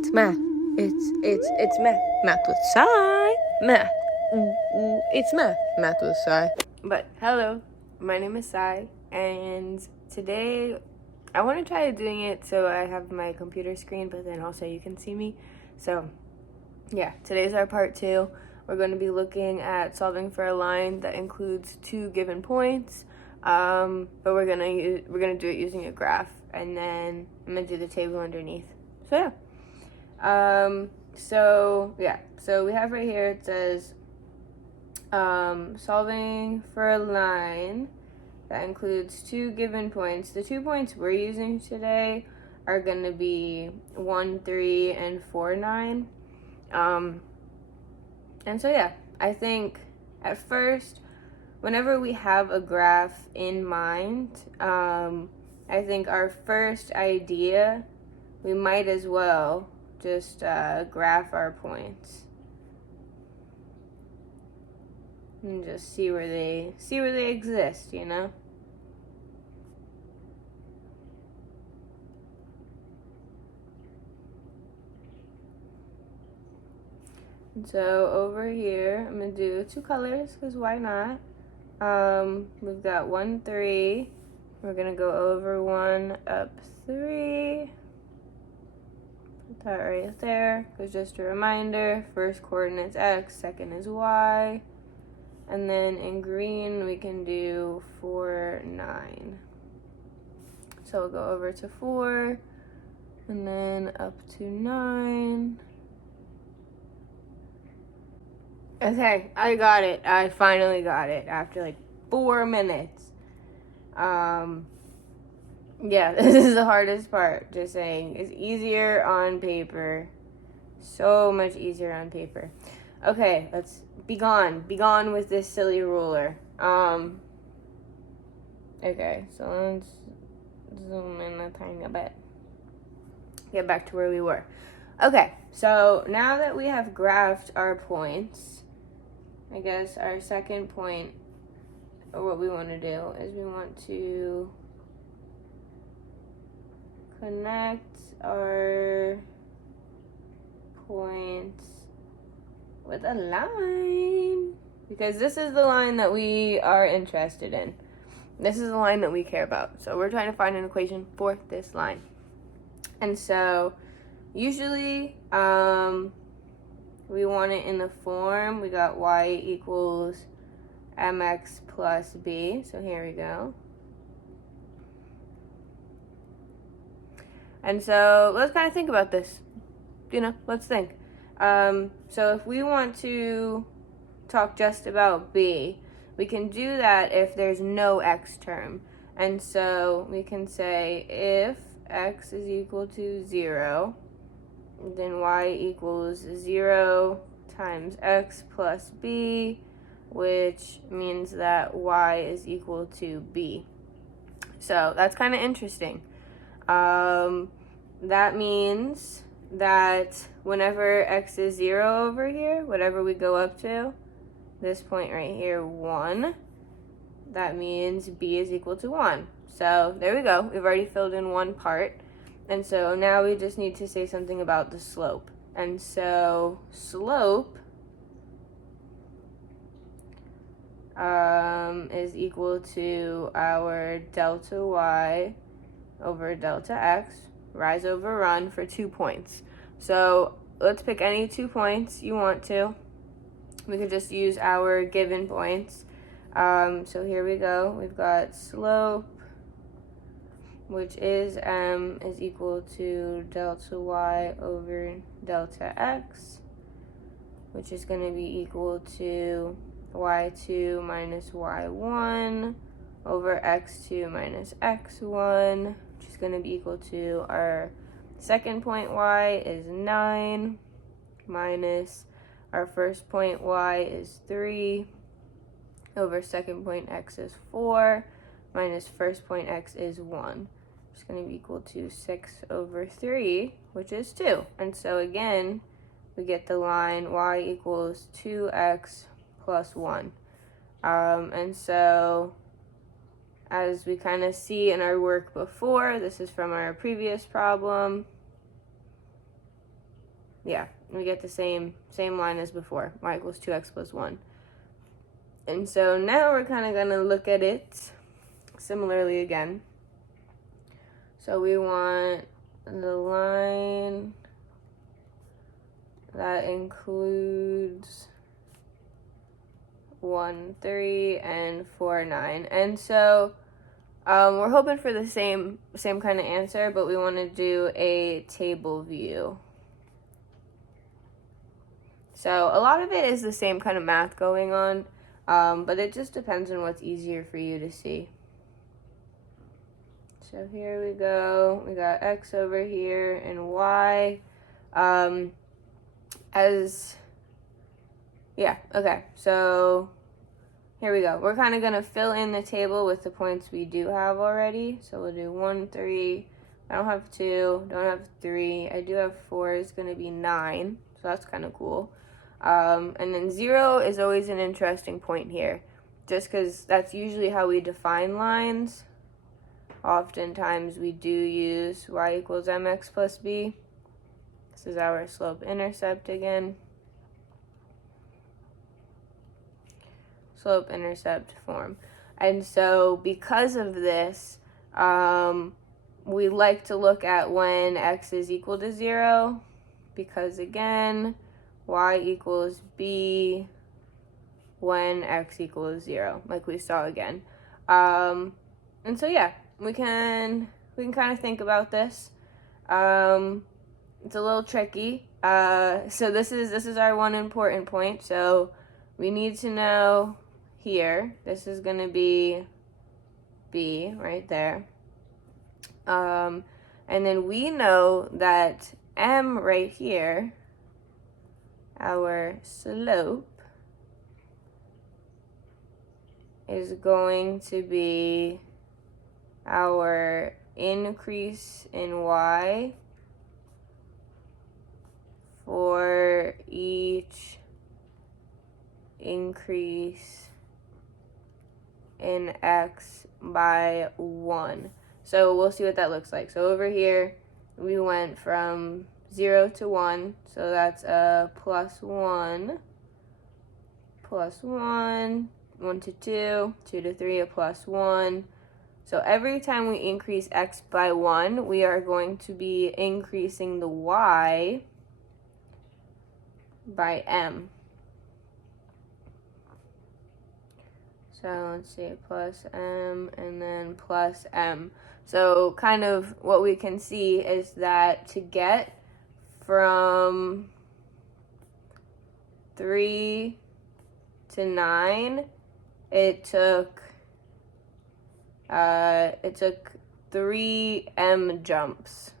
it's math. It's math. Math with Sai. Math. It's math. Math with Sai. But hello, my name is Sai, and today I want to try doing it so I have my computer screen, but then also you can see me. So yeah, today's our part 2. We're going to be looking at solving for a line that includes 2 given points, but we're gonna do it using a graph, and then I'm gonna do the table underneath. So yeah. So we have right here, it says solving for a line that includes 2 given points. The 2 points we're using today are going to be 1, 3, and 4, 9. And so yeah, I think at first, whenever we have a graph in mind, I think our first idea, we might as well just graph our points and just see where they exist, you know? And so over here, I'm gonna do 2 colors, because why not? We've got 1, 3. We're gonna go over 1, up 3. Put that right there, because just a reminder, first coordinate's x, second is y. And then in green, we can do 4, 9. So we'll go over to 4, and then up to 9. Okay, I got it. I finally got it after like 4 minutes. Yeah, this is the hardest part. Just saying, it's easier on paper. So much easier on paper. Okay, let's be gone. Be gone with this silly ruler. Okay, so let's zoom in a tiny bit. Get back to where we were. Okay, so now that we have graphed our points, I guess our second point, or what we want to do, is we want to connect our points with a line, because this is the line that we are interested in. This is the line that we care about. So we're trying to find an equation for this line. And so usually we want it in the form, we got y equals mx plus b. So here we go. And so let's kind of think about this. Let's think. So if we want to talk just about b, we can do that if there's no x term. And so we can say if x is equal to 0, then y equals 0 times x plus b, which means that y is equal to b. So that's kind of interesting. That means that whenever x is 0 over here, whatever we go up to, this point right here, 1, that means b is equal to 1. So there we go. We've already filled in one part. And so now we just need to say something about the slope. And so slope is equal to our delta y over delta x, rise over run, for 2 points. So let's pick any 2 points you want to. We could just use our given points. So here we go. We've got slope, which is m is equal to delta y over delta x, which is going to be equal to y2 minus y1 over x2 minus x1, which is going to be equal to our second point y is 9 minus our first point y is 3 over second point x is 4 minus first point x is 1. It's going to be equal to 6 over 3, which is 2. And so again, we get the line y equals 2x plus 1. And so as we kind of see in our work before, this is from our previous problem, yeah, we get the same line as before, y equals 2x plus 1. And so now we're kind of going to look at it similarly again. So we want the line that includes 1, 3, and 4, 9. And so we're hoping for the same kind of answer, but we want to do a table view. So a lot of it is the same kind of math going on, but it just depends on what's easier for you to see. So here we go. We got x over here and y. Okay. So here we go. We're kind of going to fill in the table with the points we do have already. So we'll do 1, 3. I don't have 2. Don't have 3. I do have 4. It's going to be 9. So that's kind of cool. And then 0 is always an interesting point here, just because that's usually how we define lines. Oftentimes we do use y equals mx plus b. This is our slope-intercept again. Slope-intercept form. And so because of this, we like to look at when x is equal to 0, because again, y equals b when x equals 0, like we saw again. And so yeah, we can kind of think about this. It's a little tricky. So this is our one important point. So we need to know here, this is going to be b right there. And then we know that m right here, our slope, is going to be our increase in y for each increase in x by 1. So we'll see what that looks like. So over here, we went from 0 to 1, so that's a plus 1, 1 to 2, 2 to 3, a plus 1. So every time we increase x by 1, we are going to be increasing the y by m. So let's see, plus m and then plus m. So kind of what we can see is that to get from 3 to 9, it took 3 m jumps.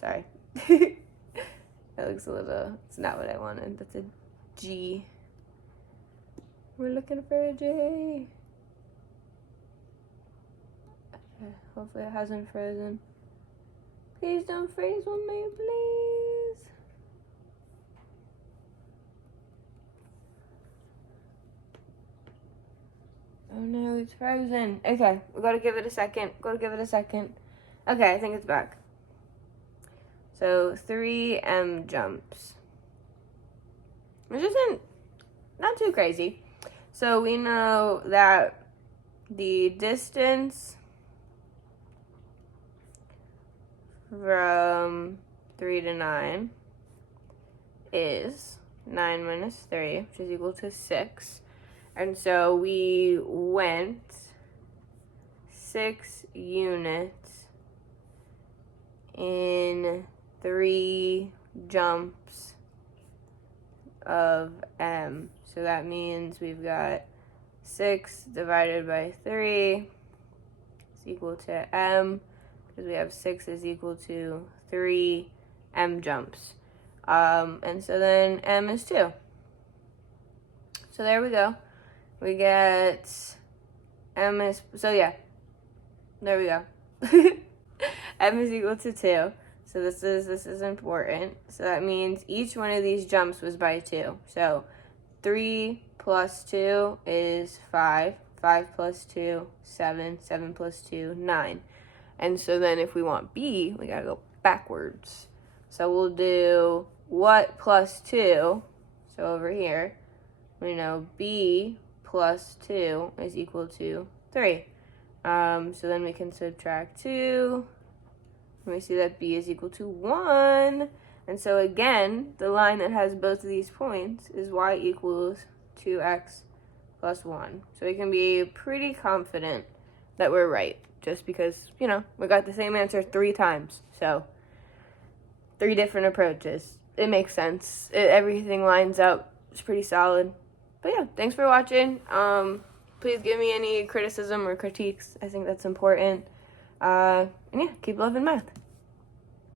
Sorry. That looks a little, it's not what I wanted. That's a G. We're looking for a J. Okay, hopefully it hasn't frozen. Please don't freeze on me, please. Oh no, it's frozen. Okay, we gotta give it a second. Okay, I think it's back. So 3 m jumps, which isn't not too crazy. So we know that the distance from 3 to 9 is 9 minus 3, which is equal to 6. And so we went 6 units in 3 jumps of m. So that means we've got 6 divided by 3 is equal to m, because we have 6 is equal to 3 m jumps. And so then m is 2. So there we go. We get m is, so yeah, there we go. M is equal to 2. So this is important. So that means each one of these jumps was by 2. So 3 plus 2 is 5. 5 plus 2, 7. 7 plus 2, 9. And so then if we want b, we gotta go backwards. So we'll do what plus 2, so over here, we know b plus 2 is equal to 3. So then we can subtract 2, and we see that b is equal to 1. And so again, the line that has both of these points is y equals 2x plus 1. So we can be pretty confident that we're right, just because, you know, we got the same answer 3 times. So 3 different approaches. It makes sense. Everything lines up. It's pretty solid. But yeah, thanks for watching. Please give me any criticism or critiques. I think that's important. And yeah, keep loving math.